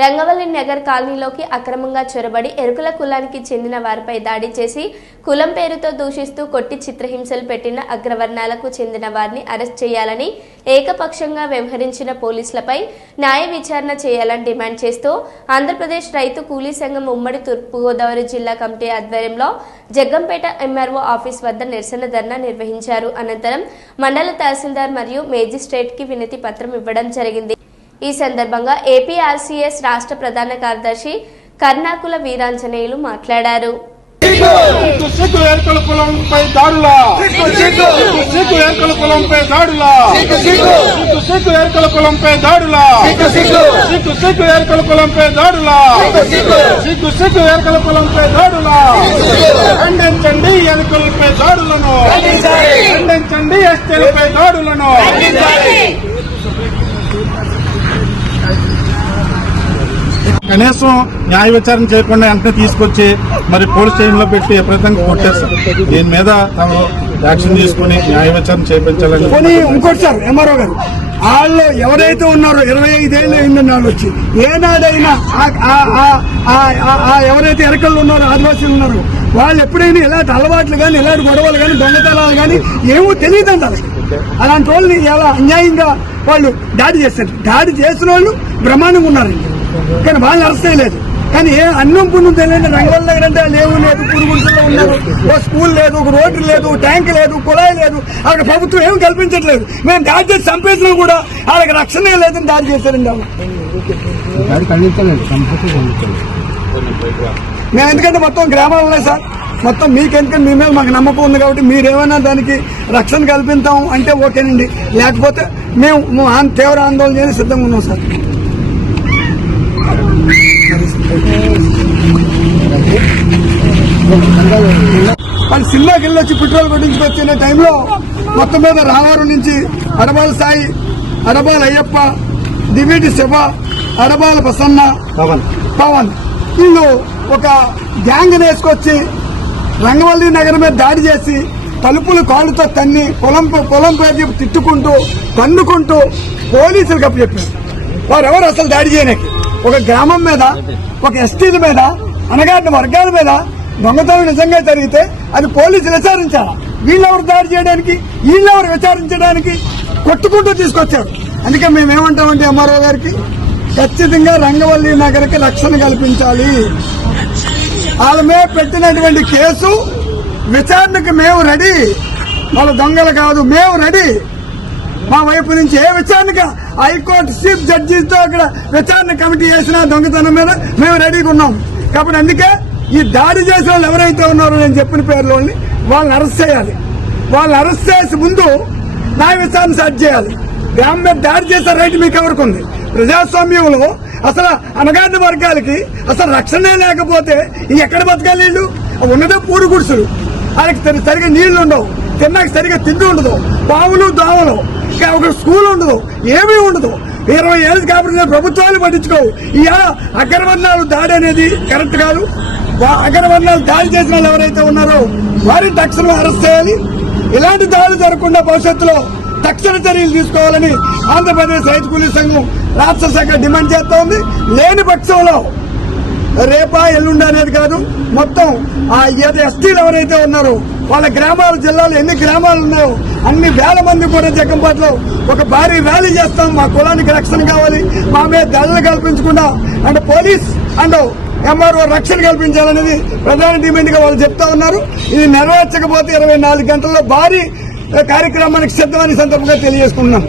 రంగవల్లి నగర్ కాలనీలోకి అక్రమంగా చొరబడి ఎరుకుల కులానికి చెందిన వారిపై దాడి చేసి కులం పేరుతో దూషిస్తూ కొట్టి చిత్రహింసలు పెట్టిన అగ్రవర్ణాలకు చెందిన వారిని అరెస్ట్ చేయాలని ఏకపక్షంగా వ్యవహరించిన పోలీసులపై న్యాయ విచారణ చేయాలని డిమాండ్ చేస్తూ ఆంధ్రప్రదేశ్ రైతు కూలీ సంఘం ఉమ్మడి తూర్పుగోదావరి జిల్లా కమిటీ ఆధ్వర్యంలో జగ్గంపేట ఎంఆర్ఓ ఆఫీస్ వద్ద నిరసన ధర్నా నిర్వహించారు. అనంతరం మండల తహసీల్దార్ మరియు మేజిస్ట్రేట్కి వినతి పత్రం ఇవ్వడం జరిగింది. ఈ సందర్భంగా ఏపీఆర్సీఎస్ రాష్ట్ర ప్రధాన కార్యదర్శి కర్ణాకుల వీరాంజనేయులు మాట్లాడారు సిగ్గు ఏర్కల కులంపై దాడులా సిగ్గు ఏర్కల కులంపై దాడులా సిగ్గు ఏర్కల కులంపై దాడులా సిగ్గు సిగ్గు ఏర్కల కులంపై దాడులా సిగ్గు సిగ్గు ఏర్కల ఖండించండి ఎలుకలపై దాడులను ఖండించండి ఎస్టీలపై దాడులను కనీసం న్యాయ విచారణ చేయకుండా వెంటనే తీసుకొచ్చి మరి పోలీస్ స్టేషన్లో పెట్టి విపరీతంగా కొట్టేస్తారు? దీని మీద తను యాక్షన్ తీసుకుని న్యాయ విచారణ చేయించాలని కొని ఇంకోటి సార్ ఎంఆర్ఓ గారు వాళ్ళు ఎవరైతే ఉన్నారో ఇరవై ఐదేళ్ళు అయిందని వాళ్ళు వచ్చి ఏనాడైనా ఆ- ఆ- ఆ- ఆ- ఎవరైతే ఎరకలు ఉన్నారో ఆదివాసీలు ఉన్నారో వాళ్ళు ఎప్పుడైనా ఇలాంటి అలవాట్లు కానీ ఇలాంటి గొడవలు కానీ దొంగతనాలు కానీ ఏమో తెలియదండి వాళ్ళకి. అలాంటి వాళ్ళని ఎలా అన్యాయంగా వాళ్ళు దాడి చేస్తారు? దాడి చేసిన వాళ్ళు బ్రహ్మాండంగా ఉన్నారండి. కానీ వాళ్ళని అరెస్ట్ చేయలేదు. కానీ ఏ అన్నం పుణ్యం తెలియని రంగవల్ల దగ్గర అంటే లేవు లేదు పురుగుంటలో ఉన్నారు. ఓ స్కూల్ లేదు ఒక రోడ్డు లేదు ట్యాంక్ లేదు కుళాయి లేదు. అక్కడ ప్రభుత్వం ఏం కల్పించట్లేదు. మేము దాడి చేసి చంపేసినా కూడా వాళ్ళకి రక్షణ లేదని దాడి చేశారండి మేము ఎందుకంటే మొత్తం గ్రామాలు ఉన్నాయి సార్. మొత్తం మీకు ఎందుకంటే మీ మీద మాకు నమ్మకం ఉంది కాబట్టి మీరేమైనా దానికి రక్షణ కల్పిస్తాం అంటే ఓకేనండి. లేకపోతే మేము తీవ్ర ఆందోళన చేయడానికి సిద్ధంగా ఉన్నాం సార్. వాళ్ళు సినిమాకి వెళ్ళి వచ్చి పెట్రోల్ కొట్టించుకొచ్చిన టైంలో మొత్తం మీద రామారం నుంచి అడబాల సాయి అడబాల అయ్యప్ప దివిటి శివ అడబాల ప్రసన్న పవన్. పవన్. వీళ్ళు ఒక గ్యాంగ్ వేసుకొచ్చి రంగవల్లి నగరం మీద దాడి చేసి తలుపులు కాళ్ళతో తన్ని పొలం పొలం పేరు తిట్టుకుంటూ తన్నుకుంటూ పోలీసులకు అప్పచెప్పారు. వారు ఎవరు అసలు దాడి చేయడానికి ఒక గ్రామం మీద ఒక ఎస్టీల మీద అనగాడిన వర్గాల మీద దొంగతనం నిజంగా జరిగితే అది పోలీసులు విచారించాలి? వీళ్ళెవరు దాడి చేయడానికి వీళ్ళెవరు విచారించడానికి కొట్టుకుంటూ తీసుకొచ్చారు. అందుకే మేము ఏమంటామంటే ఎంఆర్ఓ గారికి ఖచ్చితంగా రంగవల్లి నగర్కి రక్షణ కల్పించాలి. వాళ్ళ మీద పెట్టినటువంటి కేసు విచారణకు మేము రెడీ. వాళ్ళ దొంగలు కాదు మేము రెడీ. మా వైపు నుంచి ఏ విచారణక హైకోర్టు చీఫ్ జడ్జితో అక్కడ విచారణ కమిటీ చేసిన దొంగతనం మీద మేము రెడీగా ఉన్నాం. కాబట్టి అందుకే ఈ దాడి చేసిన వాళ్ళు ఎవరైతే ఉన్నారో నేను చెప్పిన పేర్లోని వాళ్ళని అరెస్ట్ చేయాలి. వాళ్ళని అరెస్ట్ చేసే ముందు న్యాయ విచారణ స్టార్ట్ చేయాలి. గ్రామం మీద దాడి చేసే రైట్ మీకు ఎవరికి ఉంది? ప్రజాస్వామ్యంలో అసలు అనగాని వర్గాలకి అసలు రక్షణే లేకపోతే ఎక్కడ బతకాలి వీళ్ళు? ఉన్నదే పూడు గుడుసులు. వాళ్ళకి సరి- సరిగా నీళ్ళు ఉండవు. తిన్నాక సరిగా తిండి ఉండదు. పావులు దోమలు ఒక స్కూల్ ఉండదు ఏమీ ఉండదు. ఇరవై ఏళ్ళు కాబట్టి ప్రభుత్వాలు పట్టించుకోవు. ఇవాళ అగ్రవర్ణాలు దాడి అనేది కరెక్ట్ కాదు. అగ్రవర్ణాలు దాడి చేసిన వాళ్ళు ఎవరైతే ఉన్నారో వారిని తక్షణం అరెస్ట్ చేయాలి. ఇలాంటి దాడులు జరగకుండా భవిష్యత్తులో తక్షణ చర్యలు తీసుకోవాలని ఆంధ్రప్రదేశ్ రైతు కూలీ సంఘం రాష్ట్ర శాఖ డిమాండ్ చేస్తోంది ఉంది. లేని పక్షంలో రేపా ఎల్లుండి అనేది కాదు. మొత్తం ఆ ఎస్టీలు ఎవరైతే ఉన్నారో వాళ్ళ గ్రామాలు జిల్లాలో ఎన్ని గ్రామాలు ఉన్నాయో అన్ని వేల మంది కూడా జగ్గంపాట్లో ఒక భారీ ర్యాలీ చేస్తాం. మా కులానికి రక్షణ కావాలి. మా మీద దాడులు కల్పించకుండా అండ్ పోలీస్ అండ్ ఎంఆర్ఓ రక్షణ కల్పించాలనేది ప్రధాన డిమాండ్గా వాళ్ళు చెప్తా ఉన్నారు. ఇది నెరవేర్చకపోతే ఇరవై నాలుగు గంటల్లో భారీ కార్యక్రమానికి సిద్ధమని సందర్భంగా తెలియజేసుకుంటున్నాం.